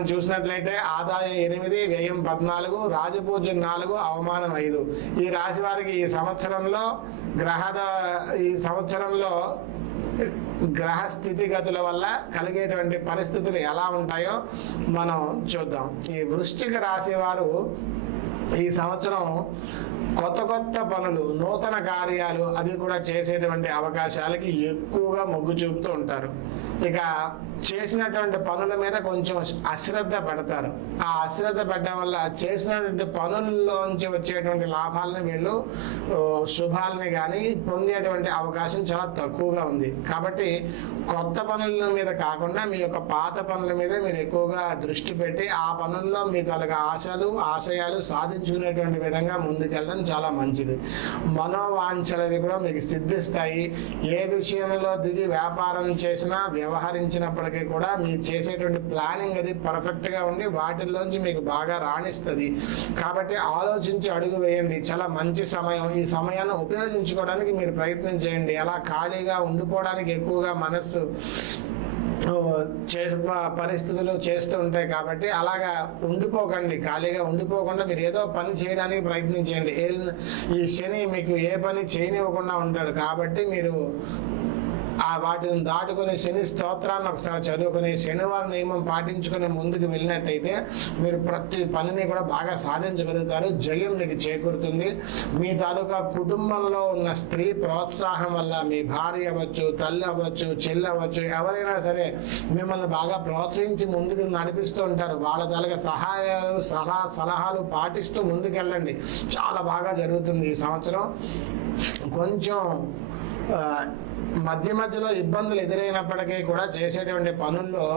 మనం చూసినట్లయితే ఆదాయం 8, వ్యయం 14, రాజపూజ్యం 4, అవమానం 5. ఈ రాశి వారికి ఈ సంవత్సరంలో గ్రహ స్థితిగతుల వల్ల కలిగేటువంటి పరిస్థితులు ఎలా ఉంటాయో మనం చూద్దాం. ఈ వృశ్చిక రాశి వారు ఈ సంవత్సరం కొత్త పనులు, నూతన కార్యాలు అవి కూడా చేసేటువంటి అవకాశాలకి ఎక్కువగా మొగ్గు చూపుతూ ఉంటారు. ఇక చేసినటువంటి పనుల మీద కొంచెం అశ్రద్ధ పెడతారు. ఆ అశ్రద్ధ పెట్టడం వల్ల చేసినటువంటి పనుల్లోంచి వచ్చేటువంటి లాభాలను వీళ్ళు శుభాలని కానీ పొందేటువంటి అవకాశం చాలా తక్కువగా ఉంది. కాబట్టి కొత్త పనుల మీద కాకుండా మీ యొక్క పాత పనుల మీద మీరు ఎక్కువగా దృష్టి పెట్టి ఆ పనుల్లో మీ తాలూకా ఆశయాలు సాధించుకునేటువంటి విధంగా ముందుకెళ్ళడం చాలా మంచిది. మనోవాంఛలవి కూడా మీకు సిద్ధిస్తాయి. ఏ విషయంలో దిగి వ్యాపారం చేసినా వ్యవహరించినప్పటికీ కూడా మీరు చేసేటువంటి ప్లానింగ్ అది పర్ఫెక్ట్ గా ఉండి వాటిల్లోంచి మీకు బాగా రాణిస్తుంది. కాబట్టి ఆలోచించి అడుగు వేయండి. చాలా మంచి సమయం. ఈ సమయాన్ని ఉపయోగించుకోవడానికి మీరు ప్రయత్నం చేయండి. అలా ఖాళీగా ఉండిపోవడానికి ఎక్కువగా మనస్సు పరిస్థితులు చేస్తూ ఉంటాయి. కాబట్టి అలాగా ఉండిపోకండి. ఖాళీగా ఉండిపోకుండా మీరు ఏదో పని చేయడానికి ప్రయత్నించండి. ఈ శని మీకు ఏ పని చేయనివ్వకుండా ఉంటాడు. కాబట్టి మీరు వాటిని దాటుకుని శని స్తోత్రాన్ని ఒకసారి చదువుకుని శనివారం నియమం పాటించుకుని ముందుకు వెళ్ళినట్టయితే మీరు ప్రతి పనిని కూడా బాగా సాధించగలుగుతారు. జయం మీకు చేకూరుతుంది. మీ తాలూకా కుటుంబంలో ఉన్న స్త్రీ ప్రోత్సాహం వల్ల మీ భార్య అవ్వచ్చు, తల్లి అవ్వచ్చు, చెల్లి అవ్వచ్చు, ఎవరైనా సరే మిమ్మల్ని బాగా ప్రోత్సహించి ముందుకు నడిపిస్తూ ఉంటారు. వాళ్ళ తాలూకా సలహాలు పాటిస్తూ ముందుకెళ్ళండి. చాలా బాగా జరుగుతుంది ఈ సంవత్సరం. కొంచెం మధ్యలో ఇబ్బందులు ఎదురైనప్పటికీ కూడా చేసేటువంటి పనుల్లో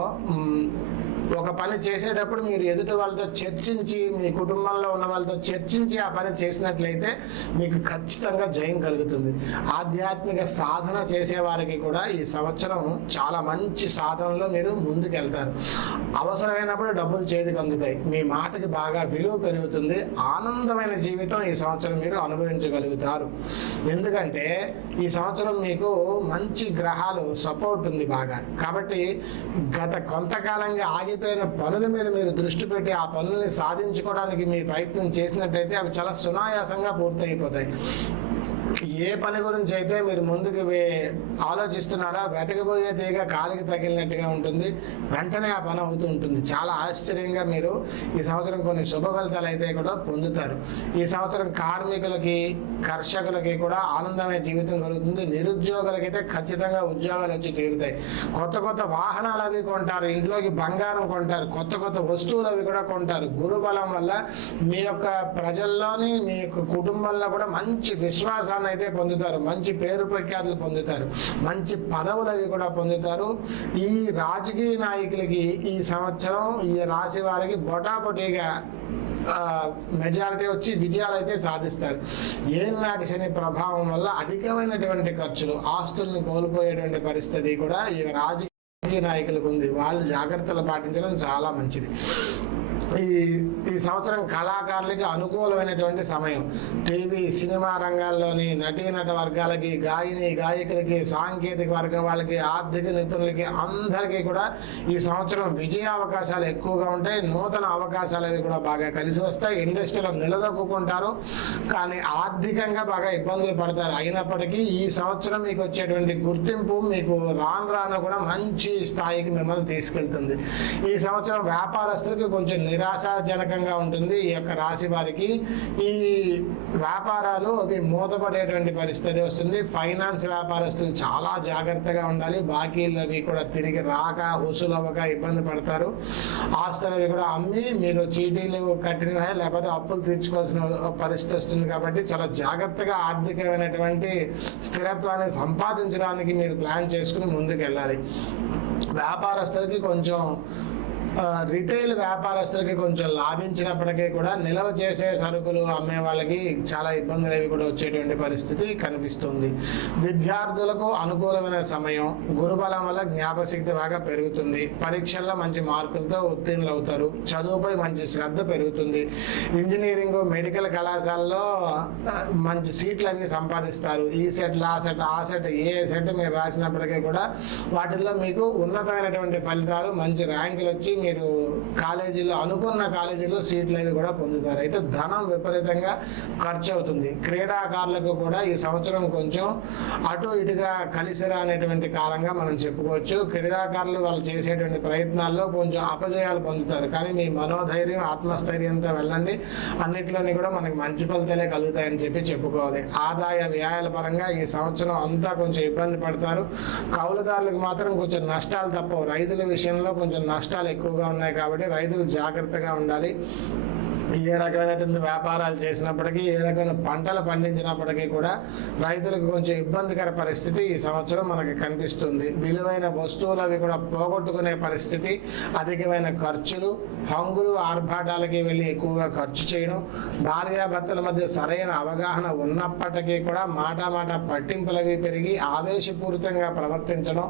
ఒక పని చేసేటప్పుడు మీరు ఎదుటి వాళ్ళతో చర్చించి, మీ కుటుంబంలో ఉన్న వాళ్ళతో చర్చించి ఆ పని చేసినట్లయితే మీకు ఖచ్చితంగా జయం కలుగుతుంది. ఆధ్యాత్మిక సాధన చేసేవారికి కూడా ఈ సంవత్సరం చాలా మంచి సాధనలో మీరు ముందుకెళ్తారు. అవసరమైనప్పుడు డబ్బులు చేతికి అందుతాయి. మీ మాటకి బాగా విలువ పెరుగుతుంది. ఆనందమైన జీవితం ఈ సంవత్సరం మీరు అనుభవించగలుగుతారు. ఎందుకంటే ఈ సంవత్సరం మీకు మంచి గ్రహాలు సపోర్ట్ ఉంది బాగా. కాబట్టి గత కొంతకాలంగా ఆగిపోయిన పనుల మీద మీరు దృష్టి పెట్టి ఆ పనుల్ని సాధించుకోవడానికి మీ ప్రయత్నం చేసినట్లయితే అవి చాలా సునాయాసంగా పూర్తయిపోతాయి. ఏ పని గురించి అయితే మీరు ముందుకు ఆలోచిస్తున్నారో వెతకబోయే తీగ కాలికి తగిలినట్టుగా ఉంటుంది. వెంటనే ఆ పని అవుతూ ఉంటుంది. చాలా ఆశ్చర్యంగా మీరు ఈ సంవత్సరం కొన్ని శుభ ఫలితాలు అయితే కూడా పొందుతారు. ఈ సంవత్సరం కార్మికులకి, కర్షకులకి కూడా ఆనందమైన జీవితం కలుగుతుంది. నిరుద్యోగులకైతే ఖచ్చితంగా ఉద్యోగాలు వచ్చి తీరుతాయి. కొత్త వాహనాలు అవి కొంటారు. ఇంట్లోకి బంగారం కొంటారు. కొత్త వస్తువులు అవి కూడా కొంటారు. గురుబలం వల్ల మీ యొక్క ప్రజల్లోని, మీ యొక్క కుటుంబంలో కూడా మంచి విశ్వాసాన్ని అయితే పొందుతారు. మంచి పేరు ప్రఖ్యాతులు పొందుతారు. మంచి పదవులు అవి కూడా పొందుతారు. ఈ రాజకీయ నాయకులకి ఈ సంవత్సరం ఈ రాశి వారికి బొటాబొటీగా మెజారిటీ వచ్చి విజయాలు అయితే సాధిస్తారు. ఏనాటి శని ప్రభావం వల్ల అధికమైనటువంటి ఖర్చులు, ఆస్తుల్ని కోల్పోయేటువంటి పరిస్థితి కూడా ఈ రాజకీయ నాయకులకు ఉంది. వాళ్ళు జాగ్రత్తలు పాటించడం చాలా మంచిది. ఈ సంవత్సరం కళాకారులకి అనుకూలమైనటువంటి సమయం. టీవీ, సినిమా రంగాల్లోని నటీనట వర్గాలకి, గాయకులకి, సాంకేతిక వర్గం వాళ్ళకి, ఆర్థిక నిపుణులకి అందరికీ కూడా ఈ సంవత్సరం విజయ అవకాశాలు ఎక్కువగా ఉంటాయి. నూతన అవకాశాలు అవి కూడా బాగా కలిసి వస్తాయి. ఇండస్ట్రీలో నిలదొక్కుంటారు. కానీ ఆర్థికంగా బాగా ఇబ్బందులు పడతారు. అయినప్పటికీ ఈ సంవత్సరం మీకు వచ్చేటువంటి గుర్తింపు మీకు రాను కూడా మంచి స్థాయికి మిమ్మల్ని తీసుకెళ్తుంది. ఈ సంవత్సరం వ్యాపారస్తులకి కొంచెం నిరాశాజనకంగా ఉంటుంది. ఈ యొక్క రాశి వారికి ఈ వ్యాపారాలు అవి మూతపడేటువంటి పరిస్థితి వస్తుంది. ఫైనాన్స్ వ్యాపారస్తులు చాలా జాగ్రత్తగా ఉండాలి. బాకీలు అవి కూడా తిరిగి రాక, వసూలు అవ్వక ఇబ్బంది పడతారు. ఆస్తులు అవి కూడా అమ్మి మీరు చీటీలు కట్టిన లేకపోతే అప్పులు తీర్చుకోవాల్సిన పరిస్థితి వస్తుంది. కాబట్టి చాలా జాగ్రత్తగా ఆర్థికమైనటువంటి స్థిరత్వాన్ని సంపాదించడానికి మీరు ప్లాన్ చేసుకుని ముందుకు వెళ్ళాలి. వ్యాపారస్తులకి కొంచెం రిటైల్ వ్యాపారస్తులకి కొంచెం లాభించినప్పటికీ కూడా నిల్వ చేసే సరుకులు అమ్మే వాళ్ళకి చాలా ఇబ్బందులు అవి కూడా వచ్చేటువంటి పరిస్థితి కనిపిస్తుంది. విద్యార్థులకు అనుకూలమైన సమయం. గురుబలం వల్ల జ్ఞాపశక్తి బాగా పెరుగుతుంది. పరీక్షల్లో మంచి మార్కులతో ఉత్తీర్ణులు అవుతారు. చదువుపై మంచి శ్రద్ధ పెరుగుతుంది. ఇంజనీరింగ్, మెడికల్ కళాశాలలో మంచి సీట్లు అవి సంపాదిస్తారు. ఈ సెట్, ఆ సెట్ ఏ సెట్ మీరు రాసినప్పటికీ కూడా వాటిల్లో మీకు ఉన్నతమైనటువంటి ఫలితాలు, మంచి ర్యాంకులు వచ్చి మీరు కాలేజీలో అనుకున్న కాలేజీలో సీట్లు అవి కూడా పొందుతారు. అయితే ధనం విపరీతంగా ఖర్చు అవుతుంది. క్రీడాకారులకు కూడా ఈ సంవత్సరం కొంచెం అటు ఇటుగా కలిసిరా అనేటువంటి కాలంగా మనం చెప్పుకోవచ్చు. క్రీడాకారులు వాళ్ళు చేసేటువంటి ప్రయత్నాల్లో కొంచెం అపజయాలు పొందుతారు, కానీ మీ మనోధైర్యం ఆత్మస్థైర్యంతో వెళ్ళండి, అన్నిట్లోని కూడా మనకి మంచి ఫలితాలే కలుగుతాయని చెప్పుకోవాలి. ఆదాయ వ్యయాల పరంగా ఈ సంవత్సరం అంతా కొంచెం ఇబ్బంది పడతారు. కౌలుదారులకు మాత్రం కొంచెం నష్టాలు తప్పవు. రైతుల విషయంలో కొంచెం నష్టాలు ఎక్కువగా ఉన్నాయి కాబట్టి రైతులు జాగ్రత్తగా ఉండాలి. ఏ రకమైనటువంటి వ్యాపారాలు చేసినప్పటికీ, ఏ రకమైన పంటలు పండించినప్పటికీ కూడా రైతులకు కొంచెం ఇబ్బందికర పరిస్థితి ఈ సంవత్సరం మనకి కనిపిస్తుంది. విలువైన వస్తువులు అవి కూడా పోగొట్టుకునే పరిస్థితి, అధికమైన ఖర్చులు, హంగులు ఆర్భాటాలకి వెళ్ళి ఎక్కువగా ఖర్చు చేయడం, భార్యాభర్తల మధ్య సరైన అవగాహన ఉన్నప్పటికీ కూడా మాట పట్టింపులవి పెరిగి ఆవేశపూరితంగా ప్రవర్తించడం,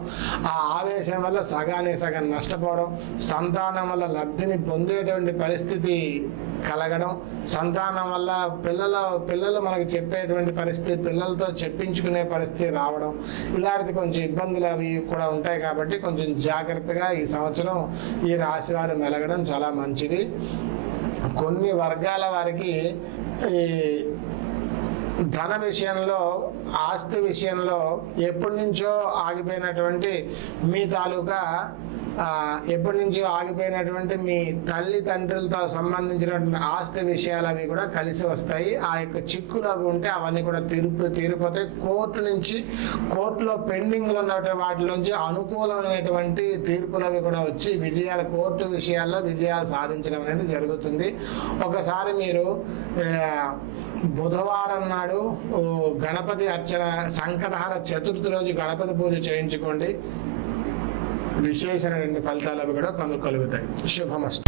ఆ ఆవేశం వల్ల సగానికి సగం నష్టపోవడం, సంతానం వల్ల లబ్ధిని పొందేటువంటి పరిస్థితి కలగడం, సంతానం వల్ల పిల్లలు మనకి చెప్పేటువంటి పరిస్థితి, పిల్లలతో చెప్పించుకునే పరిస్థితి రావడం, ఇలాంటి కొంచెం ఇబ్బందులు అవి కూడా ఉంటాయి. కాబట్టి కొంచెం జాగ్రత్తగా ఈ సంవత్సరం ఈ రాశి వారు మెలగడం చాలా మంచిది. కొన్ని వర్గాల వారికి ఈ ధన విషయంలో, ఆస్తి విషయంలో ఎప్పటి నుంచో ఆగిపోయినటువంటి మీ తాలూకా ఎప్పటి నుంచో ఆగిపోయినటువంటి మీ తల్లిదండ్రులతో సంబంధించినటువంటి ఆస్తి విషయాలు అవి కూడా కలిసి వస్తాయి. ఆ యొక్క చిక్కులు అవి ఉంటే అవన్నీ కూడా తీరిపోతాయి. కోర్టులో పెండింగ్లు ఉన్నటువంటి వాటి నుంచి అనుకూలమైనటువంటి తీర్పులు అవి కూడా వచ్చి కోర్టు విషయాల్లో విజయాలు సాధించడం అనేది జరుగుతుంది. ఒకసారి మీరు బుధవారం నాడు గణపతి అర్చన, సంకటహర చతుర్థి రోజు గణపతి పూజ చేయించుకోండి. విశేషమైన ఫలితాలు అవి కూడా కలుగుతాయి. శుభమస్తు.